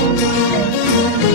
Música